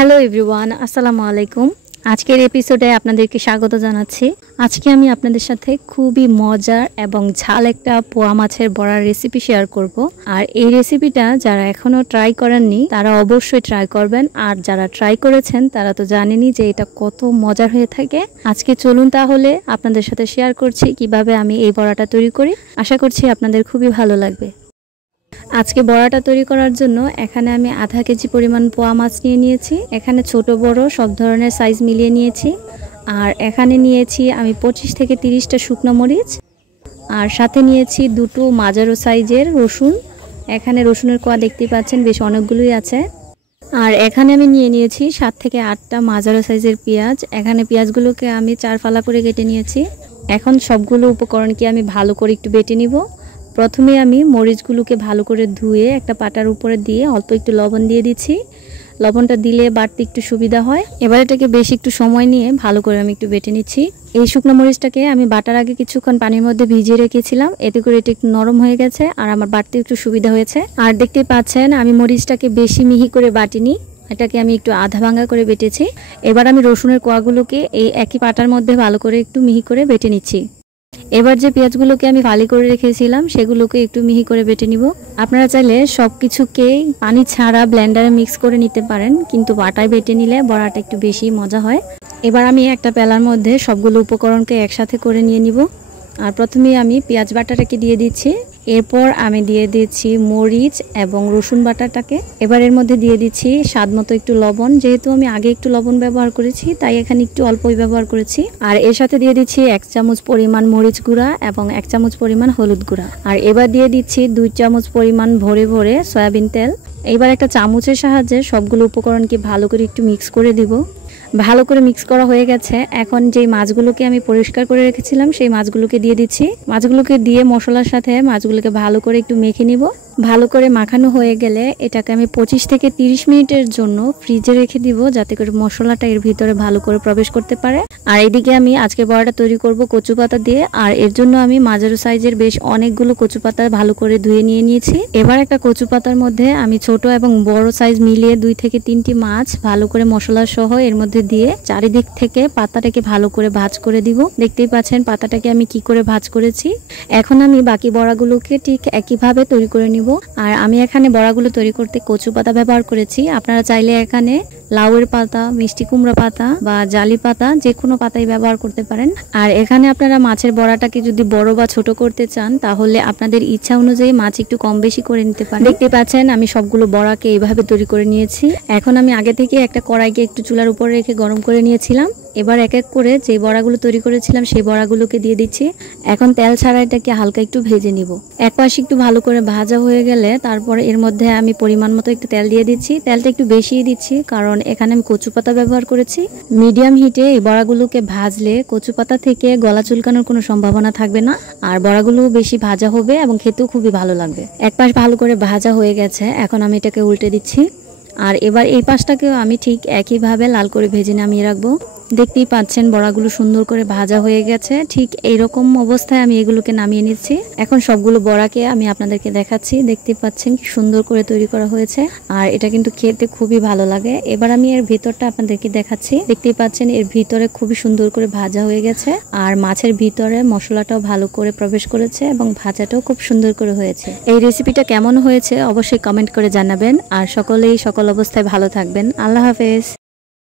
Hello everyone, আসসালামু আলাইকুম। আজকের এপিসোডে আপনাদেরকে স্বাগত জানাচ্ছি। আজকে আমি আপনাদের সাথে খুবই মজার এবং ঝাল একটা পোয়া মাছের বড়ার রেসিপি শেয়ার করব। আর এই রেসিপিটা যারা এখনো ট্রাই করেননি তারা অবশ্যই ট্রাই করবেন, আর যারা ট্রাই করেছেন তারা তো জানেনই যে এটা কত মজার হয়ে থাকে। আজকে চলুন তাহলে আপনাদের সাথে শেয়ার করছি কিভাবে আমি এই বড়াটা তৈরি করি। আশা করছি আপনাদের খুবই ভালো লাগবে। আজকে বড়াটা তৈরি করার জন্য এখানে আমি আধা কেজি পরিমাণ পোয়া মাছ নিয়ে নিয়েছি। এখানে ছোট বড় সব ধরনের সাইজ মিলিয়ে নিয়েছি। আর এখানে নিয়েছি আমি 25 থেকে 30টা শুকনো মরিচ, আর সাথে নিয়েছি দুটো মাঝারো সাইজের রসুন। এখানে রসুনের কোয়া দেখতে পাচ্ছেন, বেশ অনেকগুলোই আছে। আর এখানে আমি নিয়ে নিয়েছি 7 থেকে 8টা মাঝারো সাইজের পেঁয়াজ। এখানে পেঁয়াজগুলোকে আমি 4 ফালা করে কেটে নিয়েছি। এখন সবগুলো উপকরণকে আমি ভালো করে একটু বেটে নিব। প্রথমে আমি মরিচগুলোকে ভালো করে ধুয়ে একটা পাটার উপরে দিয়ে অল্প একটু লবণ দিয়ে দিচ্ছি। লবণটা দিলে বাটতে একটু সুবিধা হয়। এবার এটাকে বেশ একটু সময় নিয়ে ভালো করে আমি একটু বেটে নিচ্ছি। এই শুকনো মরিচটাকে আমি বাটার আগে কিছুক্ষণ পানির মধ্যে ভিজিয়ে রেখেছিলাম, এতে করে এটা একটু নরম হয়ে গেছে আর আমার বাটতে একটু সুবিধা হয়েছে। আর দেখতে পাচ্ছেন আমি মরিচটাকে বেশি মিহি করে বাটিনি, এটাকে আমি একটু আধা ভাঙা করে বেটেছি। এবার আমি রসুনের কোয়াগুলোকে এই একই পাটার মধ্যে ভালো করে একটু মিহি করে বেটে নিচ্ছি। এবার যে পেঁয়াজগুলোকে আমি ফালি করে রেখেছিলাম সেগুলোকে একটু মিহি করে বেটে নিব। আপনারা চাইলে সবকিছুকে পানি ছাড়া ব্লেন্ডারে মিক্স করে নিতে পারেন, কিন্তু বাটায় বেটে নিলে বড়াটা একটু বেশি মজা হয়। এবার আমি একটা প্যালার মধ্যে সবগুলো উপকরণকে একসাথে করে নিয়ে নিব। আর প্রথমে আমি পেঁয়াজ বাটাটাকে দিয়ে দিচ্ছি, এরপর আমি দিয়ে দিচ্ছি মরিচ এবং রসুন বাটাটাকে। এবার এর মধ্যে দিয়ে দিচ্ছি স্বাদ মতো একটু লবণ, যেহেতু আমি আগে একটু লবণ ব্যবহার করেছি তাই এখানে একটু অল্পই ব্যবহার করেছি। আর এর সাথে দিয়ে দিচ্ছি 1 চামচ পরিমাণ মরিচ গুঁড়া এবং 1 চামচ পরিমাণ হলুদ গুঁড়া। আর এবার দিয়ে দিচ্ছি 2 চামচ পরিমাণ ভরে ভরে সয়াবিন তেল। এবার একটা চামচের সাহায্যে সবগুলো উপকরণকে ভালো করে একটু মিক্স করে দিব। ভালো করে মিক্স করা হয়ে গেছে। এখন যেই মাছগুলোকে আমি পরিষ্কার করে রেখেছিলাম সেই মাছগুলোকে দিয়ে দিচ্ছি। মাছগুলোকে দিয়ে মশলার সাথে মাছগুলোকে ভালো করে একটু মেখে নিব। ভালো করে মাখানো হয়ে গেলে এটাকে আমি 25 থেকে 30 মিনিটের জন্য ফ্রিজে রেখে দিব, যাতে করে মশলাটা এর ভিতরে ভালো করে প্রবেশ করতে পারে। আর এদিকে আমি আজকে বড়াটা তৈরি করব কচু পাতা দিয়ে। আর এর জন্য আমি মাঝারো সাইজের বেশ অনেকগুলো কচু পাতা ভালো করে ধুয়ে নিয়ে নিয়েছি। এবার একটা কচু পাতার মধ্যে আমি ছোট এবং বড় সাইজ মিলিয়ে 2 থেকে 3টি মাছ ভালো করে মশলা সহ এর মধ্যে দিয়ে চারিদিক থেকে পাতাটাকে ভালো করে ভাঁজ করে দিব। দেখতেই পাচ্ছেন পাতাটাকে আমি কি করে ভাঁজ করেছি। এখন আমি বাকি বড়াগুলোকে ঠিক একইভাবে তৈরি করে নিব। আর আমি এখানে বড়াগুলো তৈরি করতে কচু পাতা ব্যবহার করেছি। আপনারা চাইলে এখানে লাউয়ের পাতা, মিষ্টি কুমড়া পাতা বা জালি পাতা, যে কোনো পাতাই ব্যবহার করতে পারেন। আর এখানে আপনারা মাছের বড়াটাকে যদি বড় বা ছোট করতে চান তাহলে আপনাদের ইচ্ছা অনুযায়ী মাছ একটু কম বেশি করে নিতে পারেন। দেখতে পাচ্ছেন আমি সবগুলো বড়াকে এইভাবে তৈরি করে নিয়েছি। এখন আমি আগে থেকে একটা কড়াইকে একটু চুলার উপর রেখে গরম করে নিয়েছিলাম। এবার এক এক করে যে বড়াগুলো তৈরি করেছিলাম সেই বড়াগুলোকে দিয়ে দিচ্ছি। এখন তেল ছাড়া এটাকে হালকা একটু ভেজে নিব। এক পাশে একটু ভালো করে ভাজা হয়ে গেলে তারপরে এর মধ্যে আমি পরিমাণ মতো একটু তেল দিয়ে দিচ্ছি। তেলটা একটু বেশিই দিচ্ছি কারণ এখানে আমি কচু পাতা ব্যবহার করেছি। মিডিয়াম হিটে এই বড়াগুলোকে ভাজলে কচু পাতা থেকে গলা চুলকানোর কোনো সম্ভাবনা থাকবে না, আর বড়াগুলো বেশি ভাজা হবে এবং খেতেও খুবই ভালো লাগবে। এক পাশ ভালো করে ভাজা হয়ে গেছে, এখন আমি এটাকে উল্টে দিচ্ছি। আর এবার এই পাশটাকেও আমি ঠিক একইভাবে লাল করে ভেজে নামিয়ে রাখবো। দেখতেই পাচ্ছেন বড়াগুলো সুন্দর করে ভাজা হয়ে গেছে। ঠিক এইরকম অবস্থায় আমি এগুলোকে নামিয়ে নিচ্ছি। এখন সবগুলো বড়াকে আমি আপনাদেরকে দেখাচ্ছি। দেখতে পাচ্ছেন কি সুন্দর করে তৈরি করা হয়েছে, আর এটা কিন্তু খেতে খুবই ভালো লাগে। এবার আমি এর ভিতরটা আপনাদেরকে দেখাচ্ছি। দেখতেই পাচ্ছেন এর ভিতরে খুবই সুন্দর করে ভাজা হয়ে গেছে, আর মাছের ভিতরে মশলাটাও ভালো করে প্রবেশ করেছে এবং ভাজাটাও খুব সুন্দর করে হয়েছে। এই রেসিপিটা কেমন হয়েছে অবশ্যই কমেন্ট করে জানাবেন। আর সকলেই সকল অবস্থায় ভালো থাকবেন। আল্লাহ হাফেজ।